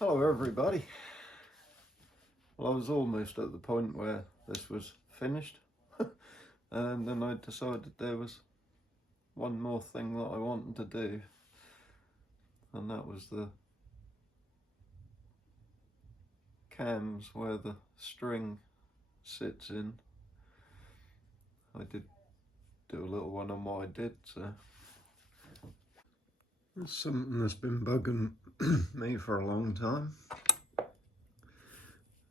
Hello everybody. Well, I was almost at the point where this was finished and then I decided there was one more thing that I wanted to do, and that was the cams where the string sits in. I did do a little one on what I did, so it's something that's been bugging me for a long time.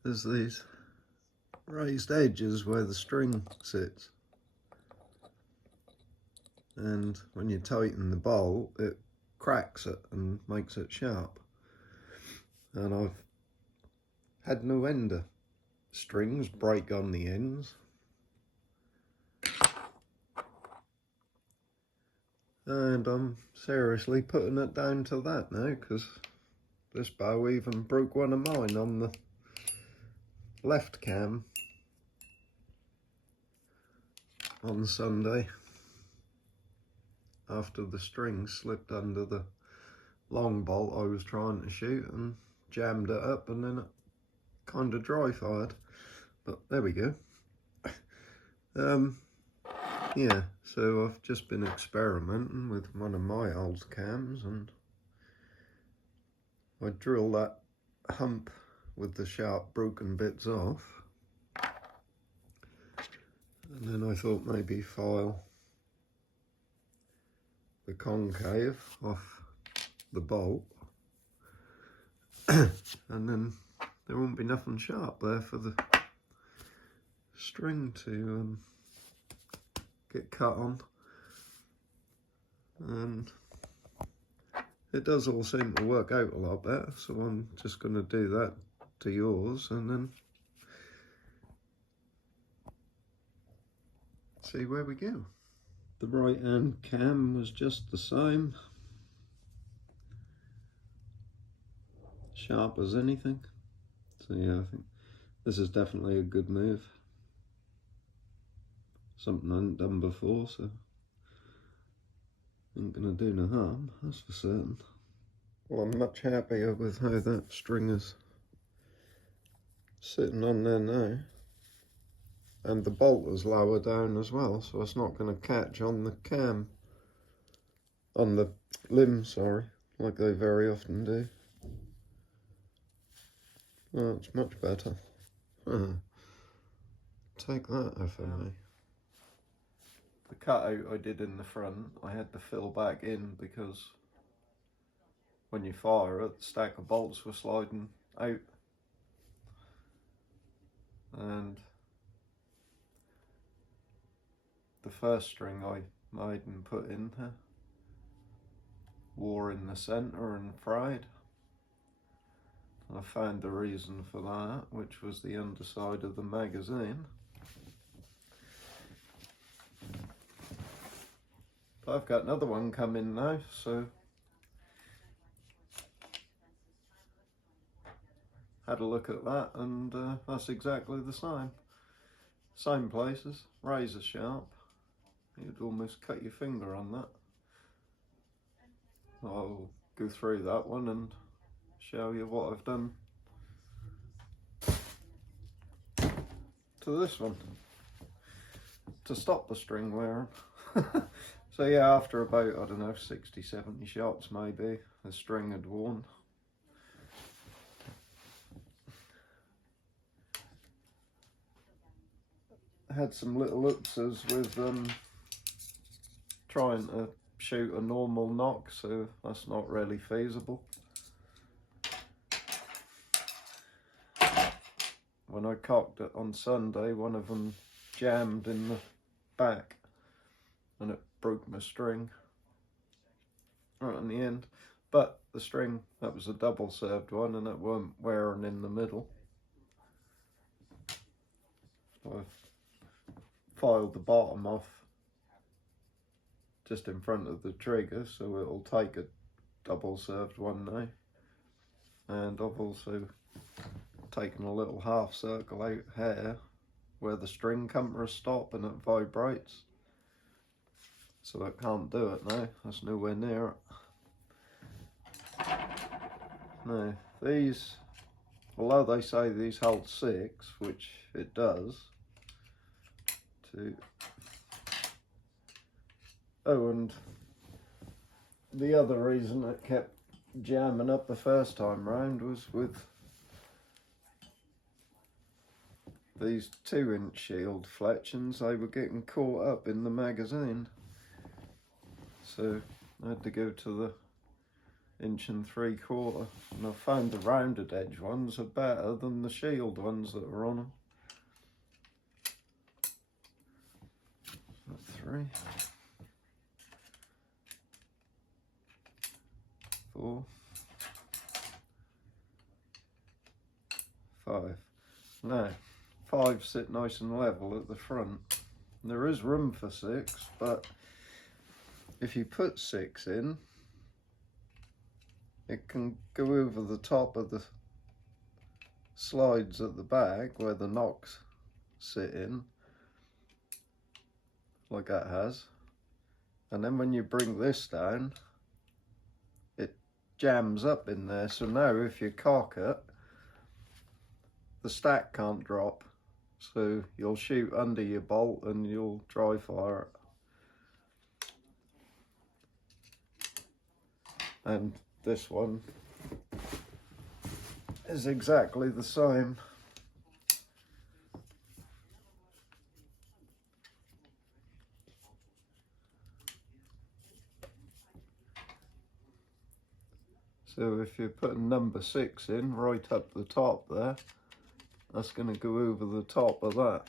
There's these raised edges where the string sits, and when you tighten the bolt it cracks it and makes it sharp, and I've had no end of strings break on the ends, and I'm seriously putting it down to that now, because this bow even broke one of mine on the left cam on Sunday after the string slipped under the long bolt I was trying to shoot and jammed it up, and then it kind of dry fired, but there we go. Yeah, so I've just been experimenting with one of my old cams, and I drill that hump with the sharp broken bits off, and then I thought maybe file the concave off the bolt and then there won't be nothing sharp there for the string to get cut on, and it does all seem to work out a lot better, so I'm just going to do that to yours and then see where we go. The right hand cam was just the same, sharp as anything, so yeah, I think this is definitely a good move, something I hadn't done before, so ain't gonna do no harm, that's for certain. Well, I'm much happier with how that string is sitting on there now, and the bolt is lower down as well, so it's not going to catch on the cam, on the limb, sorry, like they very often do. Oh, it's much better. Take that, FMA. The cutout I did in the front, I had to fill back in because when you fire it, the stack of bolts were sliding out, and the first string I made and put in there wore in the centre and fried. I found the reason for that, which was the underside of the magazine. But I've got another one coming now, so had a look at that, and that's exactly the same. Same places, razor sharp. You'd almost cut your finger on that. I'll go through that one and show you what I've done to this one to stop the string wearing. So yeah, after about, I don't know, 60-70 shots maybe, the string had worn. I had some little upses with trying to shoot a normal knock, so that's not really feasible. When I cocked it on Sunday, one of them jammed in the back and it broke my string right in the end. But the string, that was a double served one, and it weren't wearing in the middle. So I filed the bottom off just in front of the trigger, so it'll take a double served one now. And I've also taken a little half circle out here where the string compass stop and it vibrates, so it can't do it now, that's nowhere near it. Now these, although they say these hold 6, which it does, oh, and the other reason it kept jamming up the first time round was with these 2-inch shield fletchings. They were getting caught up in the magazine, so I had to go to the 1 3/4, and I found the rounded edge ones are better than the shield ones that are on them. 3, 4, 5. Now 5 sit nice and level at the front. There is room for 6, but if you put 6 in, it can go over the top of the slides at the back where the knocks sit in, like that has, and then when you bring this down, it jams up in there. So now if you cock it, the stack can't drop, so you'll shoot under your bolt and you'll dry fire it. And this one is exactly the same. So if you're putting number 6 in right up the top there, that's going to go over the top of that.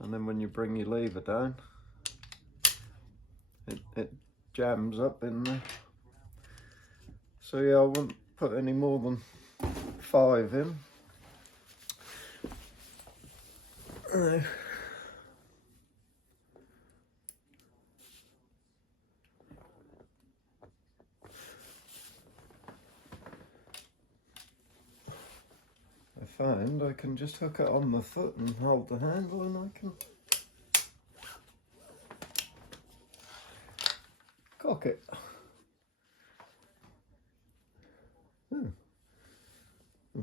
And then when you bring your lever down, it jams up in there. So yeah, I wouldn't put any more than 5 in. I find I can just hook it on the foot and hold the handle, and I can cock it. And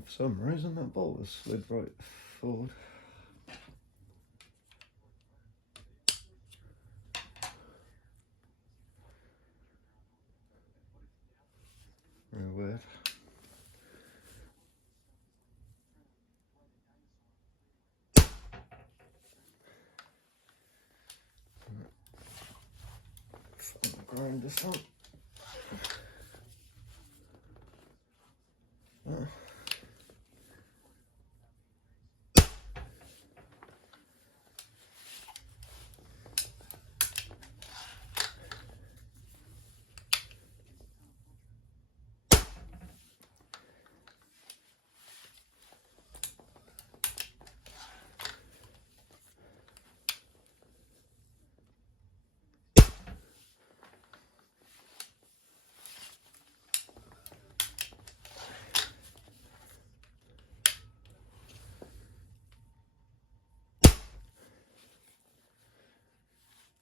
for some reason that bolt has slid right forward. Very weird. Grind this up.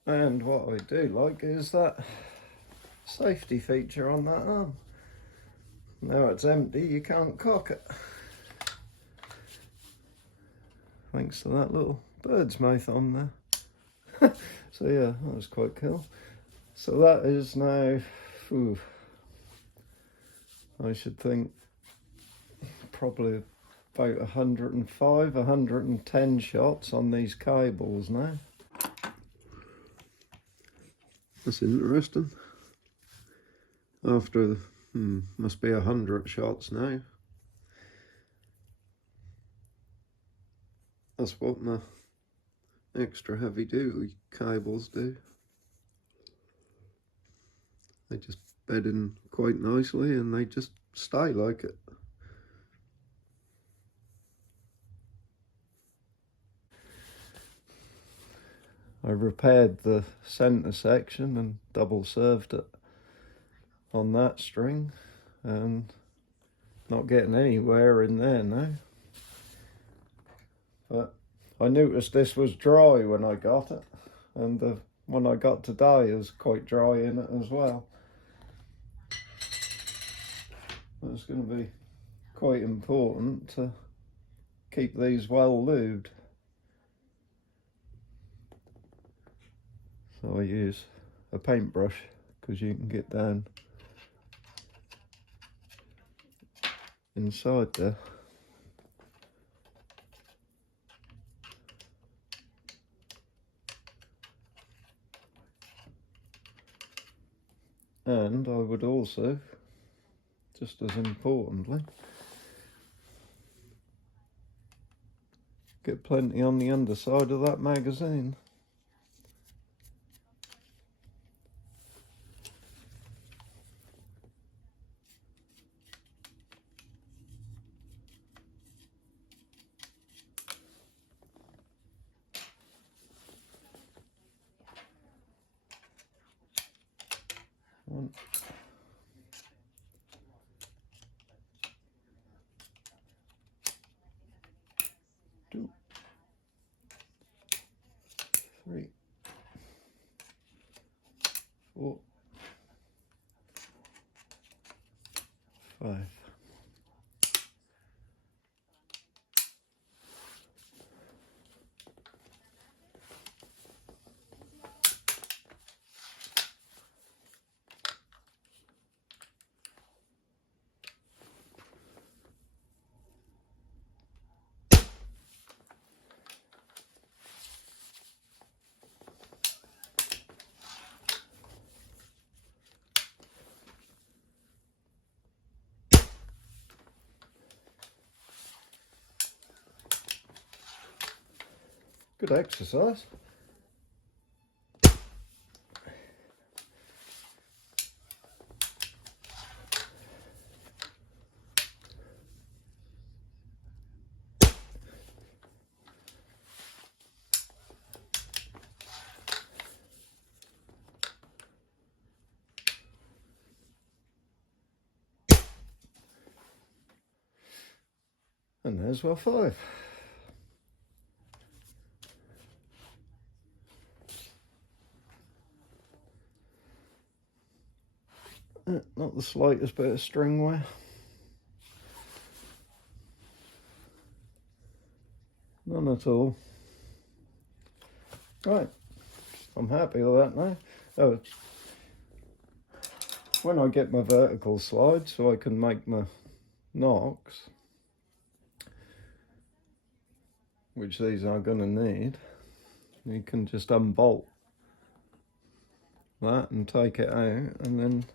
And what I do like is that safety feature on that arm. Now it's empty, you can't cock it. Thanks to that little bird's mouth on there. So yeah, that was quite cool. So that is now, I should think probably about 105, 110 shots on these cables now. That's interesting. After, must be 100 shots now. That's what my extra heavy duty cables do. They just bed in quite nicely and they just stay like it. I repaired the centre section and double served it on that string, and not getting anywhere in there now. But I noticed this was dry when I got it, and the one I got today is quite dry in it as well. It's going to be quite important to keep these well lubed. So I use a paintbrush because you can get down inside there. And I would also, just as importantly, get plenty on the underside of that magazine. One, two, three, four, five. Good exercise. And there's well 5. Not the slightest bit of string wear. None at all. Right, I'm happy with that now. Oh, when I get my vertical slide so I can make my nocks, which these are going to need, you can just unbolt that and take it out, and then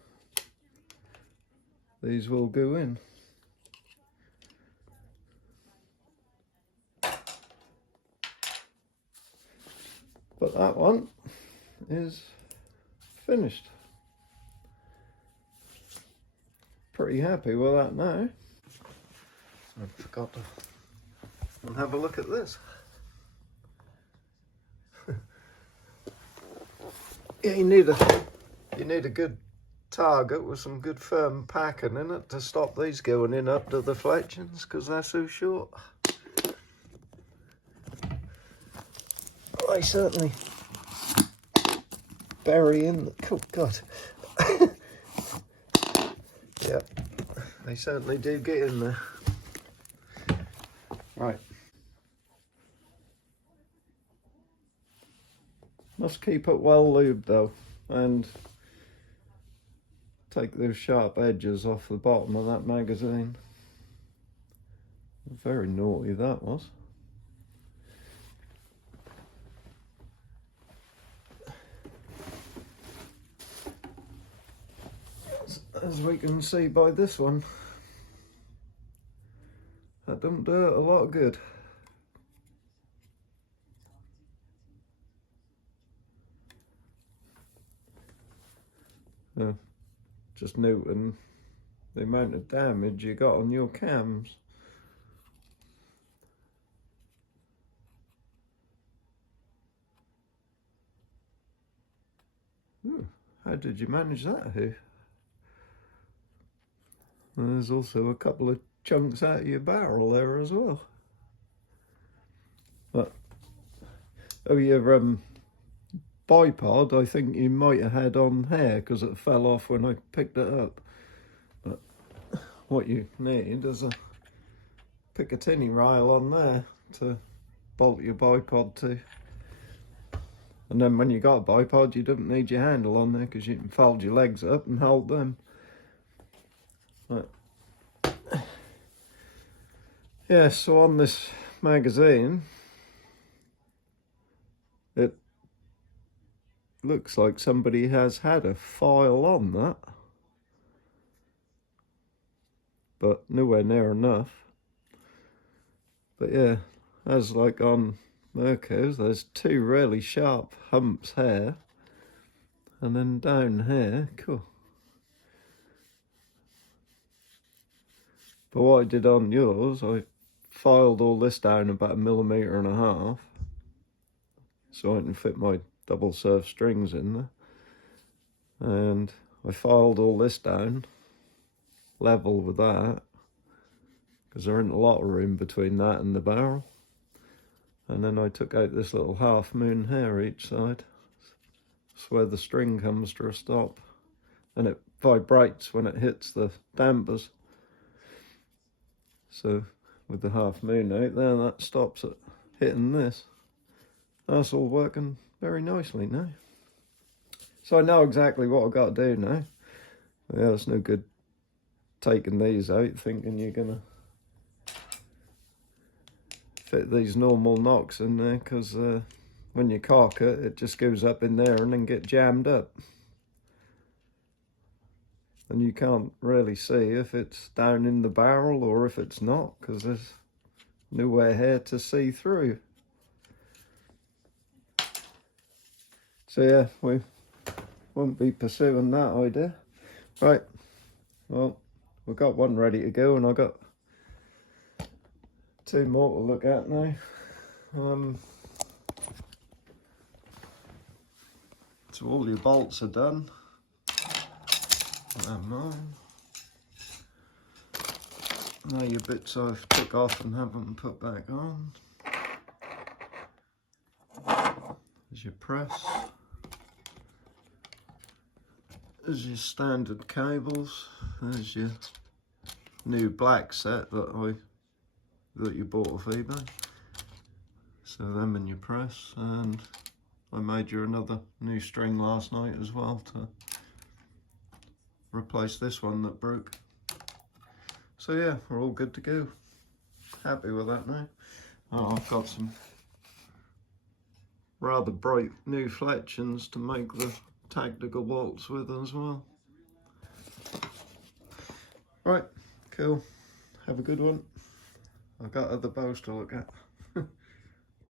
these will go in. But that one is finished. Pretty happy with that now. I forgot to have a look at this. Yeah, you need a good target with some good firm packing in it to stop these going in up to the fletchings, because they're so short. They certainly bury in the, oh God. Yeah, they certainly do get in there. Right. Must keep it well lubed though, and take those sharp edges off the bottom of that magazine. Very naughty that was. As we can see by this one, that doesn't do it a lot of good. Just noting the amount of damage you got on your cams. Ooh, how did you manage that, Hugh? And there's also a couple of chunks out of your barrel there as well. But, oh, your bipod, I think you might have had on hair because it fell off when I picked it up. But what you need is a Picatinny rail on there to bolt your bipod to. And then when you got a bipod, you don't need your handle on there because you can fold your legs up and hold them. But yeah, so on this magazine, it looks like somebody has had a file on that, but nowhere near enough. But yeah, as like on Mirk's, there's two really sharp humps here, and then down here, cool. But what I did on yours, I filed all this down about 1.5 millimeters, so I can fit my double serve strings in there. And I filed all this down level with that, because there isn't a lot of room between that and the barrel. And then I took out this little half moon here each side. That's where the string comes to a stop, and it vibrates when it hits the dampers. So with the half moon out there, that stops it hitting this. That's all working very nicely now. So I know exactly what I've got to do now. Yeah, it's no good taking these out thinking you're gonna fit these normal knocks in there, because when you cock it, it just goes up in there and then get jammed up. And you can't really see if it's down in the barrel or if it's not, because there's nowhere here to see through. So yeah, we won't be pursuing that idea. Right, well, we've got one ready to go, and I've got two more to look at now. So all your bolts are done. And mine. Now your bits I've took off and haven't put back on. There's your press. There's your standard cables. There's your new black set that you bought off eBay. So them in your press, and I made you another new string last night as well to replace this one that broke. So yeah, we're all good to go. Happy with that now. Oh, I've got some rather bright new fletchings to make the tactical bolts with as well. Right, cool. Have a good one. I've got other bows to look at.